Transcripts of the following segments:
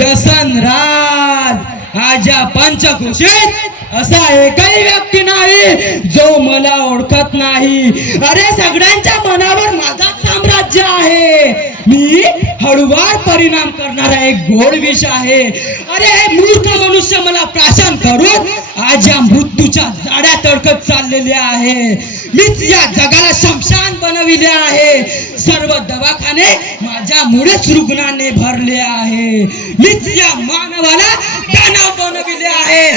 व्यसनराज आज या पंचक्रोशीत असा एकही व्यक्ती नाही जो मला ओळखत नाही. अरे सगळ्यांच्या मनावर माझाच साम्राज्य आहे. मी हळूवार परिणाम करणारा एक गोड विष आहे. अरे हे मूर्ख मनुष्य मला प्राशन करून आज या मृत्यूच्या जाड्या तडकत चाललेले आहे. मीच या जगाला शमशान बनविले आहे. सर्व दवाखाने माझ्यामुळेच रुग्णाने भरले आहे. मीच या मानवाला दानव बनविले आहे.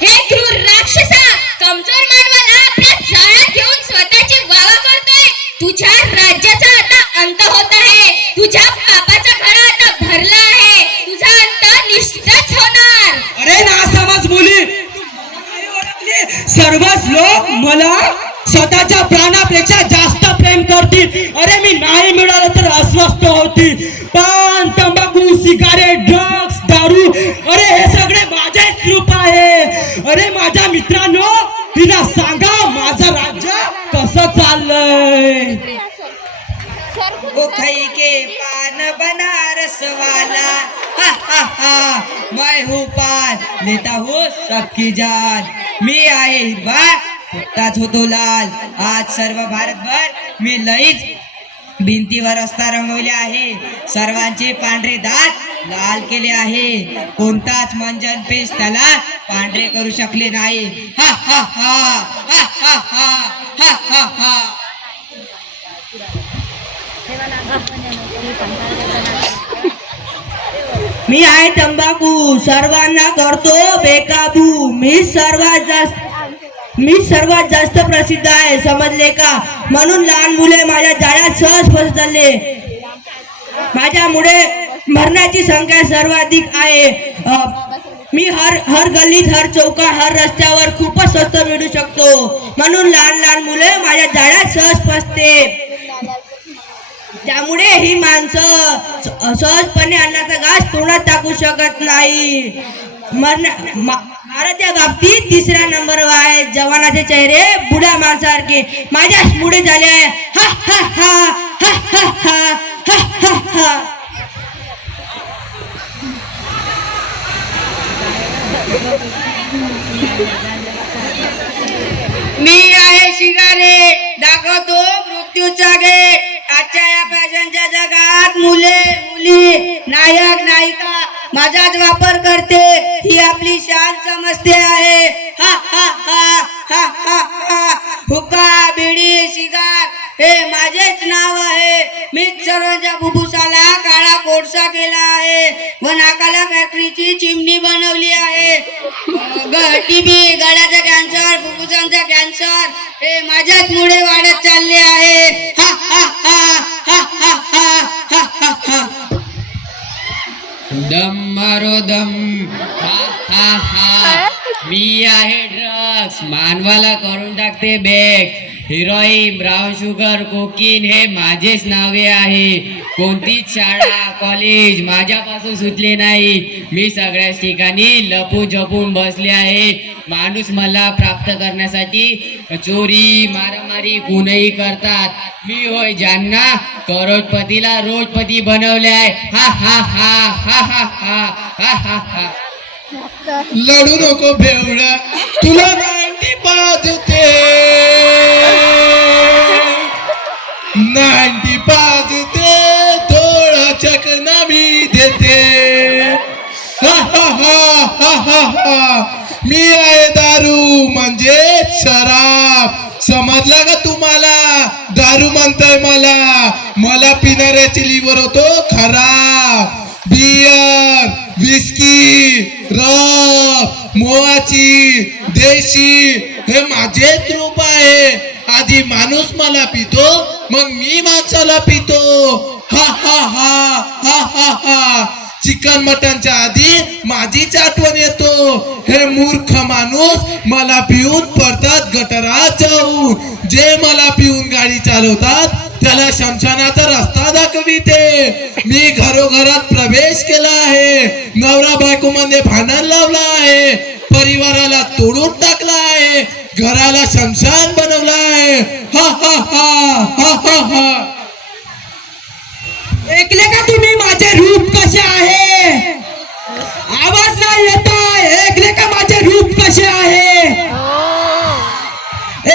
हे क्रूर राक्षसा, कमजोर मानवाला आपल्या जाळ्यात घेऊन स्वतःची वावा करतोय. तुझ्या राज्याचा आता अंत होत आहे. तुझ्या पापाचा खडा आता भरला आहे. तुझा अंत निश्चितच होणार. अरे नासमज मुली, सर्वच लोक मला स्वतःच्या प्राणापेक्षा जास्त प्रेम करतील. अरे मी नाही मिळालं तर अस्वस्थ होतील. पान, तंबाखू, सिगारेट, ड्रग्स, दारू, अरे हे सगळे माझेच रूप आहे. अरे माझ्या मित्रांनो, तिला सांगा माझं राज्य कसं चाललंय. ओ खाई के पान बनारस वाला, हा हा हा, मैं हूँ पान लेता हूँ सबकी जान. मी आहे हिरवा, फुटताच होतो लाल. आज सर्व भारतभर मी लईच भिंतीवर रस्ता रंगवले आहे. सर्वांचे पांढरे दात लाल केले आहे. कोणताच मंजन पेश त्याला पांढरे करू शकले नाही. हा हा हा हा हा हा हा हा हा. मी आहे तंबाखू, सर्वांना करतो बेकाबू. मी सर्वात जास्त प्रसिद्ध आहे, समजले का? म्हणून लहान मुले माझ्या जाळ्यात सहज फस झाले. माझ्यामुळे मरण्याची संख्या सर्वाधिक आहे. मी हर गल्लीत, हर चौकात, हर रस्त्यावर खूपच स्वस्त मिळू शकतो. म्हणून लहान मुले माझ्या जाळ्यात सहज फसते. त्यामुळे ही माणसं सहजपणे अन्नाचा घास तोंडात टाकू शकत नाही. भारत या बाबतीत तिसऱ्या नंबरवर आहे. जवानाचे चेहरे बुड्या माणसासारखे माझ्याच पुढे झाले आहे. हा हा हा हा हा हा हा हा. मी आहे शिगारे, दाखवतो मृत्यूचा गेट. आजच्या या फॅशनच्या जगात मुले मुली, नायक नायिका माझाच वापर करते. ही आपली शान समजते आहे. हा हा हा हा हा हा. हुक्का, बिडी, शिगार हे माझेच नाव आहे. मीच सर्वांच्या फुफ्फुसाला काळा कोळसा केला आहे व नाकाला फॅक्टरीची चिमणी बनवली आहे. टीबी, गळ्याचा कॅन्सर, फुफ्फुसांचा कॅन्सर हे माझ्याच मुळे वाढत चालले आहे. हा हा हा हा हा हा हा हा. दम मारो दम, हा हा हा. मी आहे ड्रग्स, मानवाला करून टाकते बेक. हिरोईन, ब्राऊन शुगर, कोकीन हे माझेच नावे आहे. कोणतीच शाळा, कॉलेज माझ्यापासून सुटले नाही. मी सगळ्याच ठिकाणी लपून झपून बसले आहे. माणूस मला प्राप्त करण्यासाठी चोरी, मारामारी, गुन्हेही करतात. मी होय ज्यांना करोडपतीला रोडपती बनवले आहे. हा हा हा हा हा हा हा हा हा. लढू नको बेवडा, तुला 90 पाजते, 90 पाजते, थोडा चकना मी देते. हा हा हा हा हा हा. मी आहे दारू म्हणजे शराब, समजला का तुम्हाला? दारू म्हणताय मला पिणाऱ्याची लिव्हर होतो खराब. बियर, विस्की, रफ, मोहाची, देशी हे माझेच रूप आहे. आधी माणूस मला पितो, मग मी माणसाला पितो. हा हा हा हा हा हा. चिकन मटनच्या आधी माझीच आठवण येतो. हे मूर्ख माणूस मला पिऊन पडतात गटारात जाऊन. जे मला पिऊन गाडी चालवतात त्याला शमशानाचा रस्ता दाखविते. मी घरोघरात प्रवेश केला आहे. नवरा बायको मध्ये भांडण लावला आहे. परिवाराला तोडून टाकला आहे. घराला शमशान बनवला आहे. हा हा हा हा हा हा. ऐकले का तुम्ही माझे रूप कसे आहे? आवाज नाही येत आहे. ऐकले का माझे रूप कसे आहे?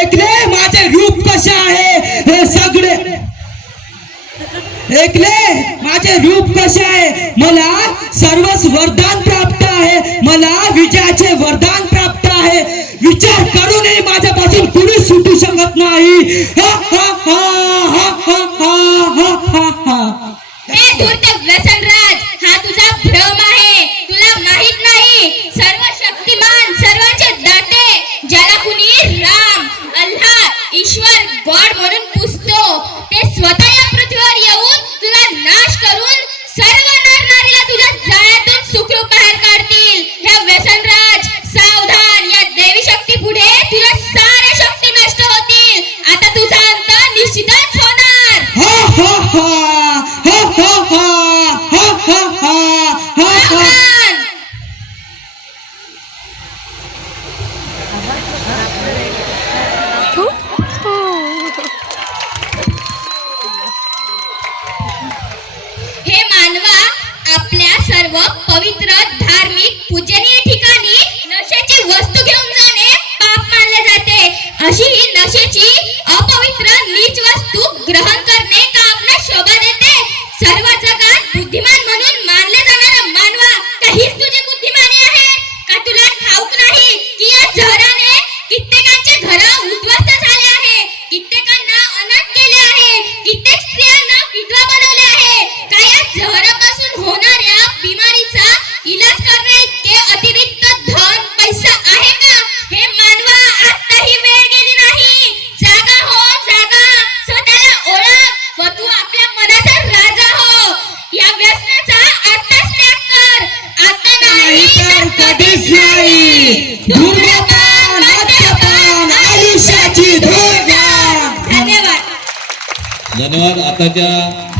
ऐकले माझे रूप कसे आहे? हे सगळे ऐकले माझे रूप कसे आहे? मला सर्वच वरदान प्राप्त आहे. मला विजयाचे वरदान प्राप्त आहे. विचार करूनही माझ्यापासून कुणी सुटू शकत नाही. हा हा हा हा हा हा हा हा हा. हे धूर्त व्यसनराज, हा तुझा भ्रम आहे. तुला माहित नाही, सर्व शक्तिमान, सर्वांचे दाते, ज्याला कुणी राम, अल्लाह, ईश्वर, गॉड म्हणून पुजतो, ते स्वतः या पृथ्वीवर येऊन तुला नाश करून सर्व नरनारीला तुझ्या जाळ्यातून सुखरूप बाहेर काढतील. हे व्यसनराज, सावधान, या देवी शक्ती पुढे तुझ्या साऱ्या शक्ती नष्ट होतील. आता तुझा अंत निश्चितच होणार. हा हा हा हा हा हा हा हा हा हा. सावधान. हे मानवा, आपल्या सर्व पवित्र, धार्मिक, पूजनीय ठिकाणी नशेची वस्तू घेऊन जाणे पाप मानले जाते. अशी ही नशेची अपवित्र नीच वस्तू ग्रहण करणे का आपल्या शोभा देते? सर्व जगात बुद्धिमान म्हणून मानले जाणारा मानवा, काहीच तुझी बुद्धिमानी आहे का? तुला ठाऊक नाही की या जहराने कित्येकांचे घर उद्ध्वस्त झाले आहे, कित्येकांना अनाथ केले आहे, कित्येक स्त्रियांना विधवा बनवले आहे. का या जहरापासून होणाऱ्या बिमारीचा इलाज करणे इतके अतिरिक्त धन पैसा आहे का? हे मानवा, आताही वेळ गेली नाही. जागा हो, जागा. स्वतःला ओळख व तू आपल्या मनाचा राजा हो. या व्यसनाचा आताच त्याग कर. आता नाही तर कधीच नाही. धूम्रपान, मद्यपान, आयुष्याची धूळ घ्या. धन्यवाद. धन्यवाद. आताच्या